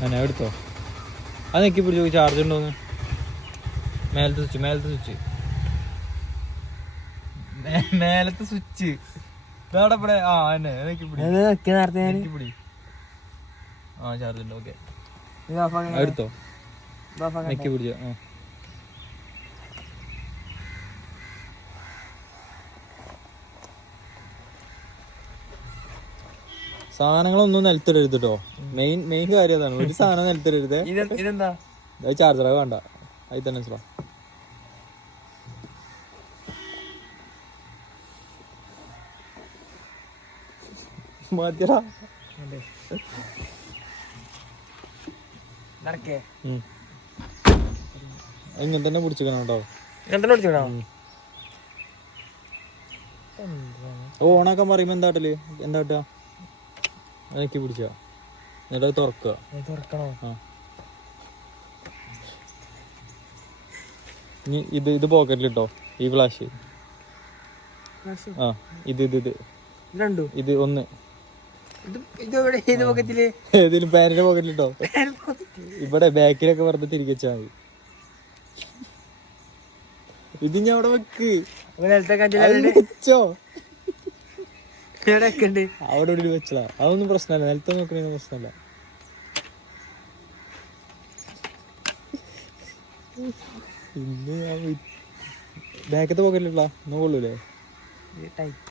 അങ്ങനെ എടുത്തോ? അത് നെക്കി പിടിച്ചു ചാർജ് ഉണ്ടോന്ന്? മേലത്തെ സ്വിച്ച് മേലത്തെ സ്വിച്ച് മേലത്തെ സ്വിച്ച് ഇതാടെ ഇവിടെ. ആ എന്നെ നെക്കി പിടി. നെക്കി പിടി. ആ ചാർജ് ഉണ്ട് ഓക്കെ എടുത്തോ? നെക്കി പിടിച്ചോ ആ. സാധനങ്ങളൊന്നും നിലത്തിടരുത് കേട്ടോ മെയിൻ മെയിൻ കാര്യം അതാണ്. ഒരു സാധനം നിലത്തിടരുത്. ഇത് ഇതെന്താ? ചാർജർ വേണ്ട. അതിൽ തന്നെ വെച്ചോ. ഇങ്ങനെ തന്നെ പിടിച്ചിക്കണം കേട്ടോ ഓണാക്കാൻ പറയുമ്പോ എന്താ കാട്ടൽ എന്താ പിടിച്ചോ? എന്നിട്ട് അത് തുറക്കുക തുറക്കണോ? ആ. ഇനി ഇത് ഇത് പോക്കറ്റിൽ ഇട്ടോ ഈ ഫ്ലാഷ്. ആ ഇത് ഇത് ഇത്. രണ്ടു? ഇത് ഒന്ന്. ഏതെങ്കിലും പാന്റിന്റെ പോക്കറ്റിലിട്ടോ. ഇവിടെ ബാക്കിലൊക്കെ വെറുതെ തിരികെ വെച്ചാൽ മതി. ഇത് ഞാൻ അവിടെ വെക്ക്. വെച്ചോ. അവിടെ ഒരു വെച്ചതാ. അതൊന്നും പ്രശ്നമല്ല നിലത്ത് നോക്കണ പ്രശ്നമല്ല ഞാൻ ബാക്കത്തെ പോക്കറ്റിലുള്ള കൊള്ളൂലേ? ടൈറ്റ്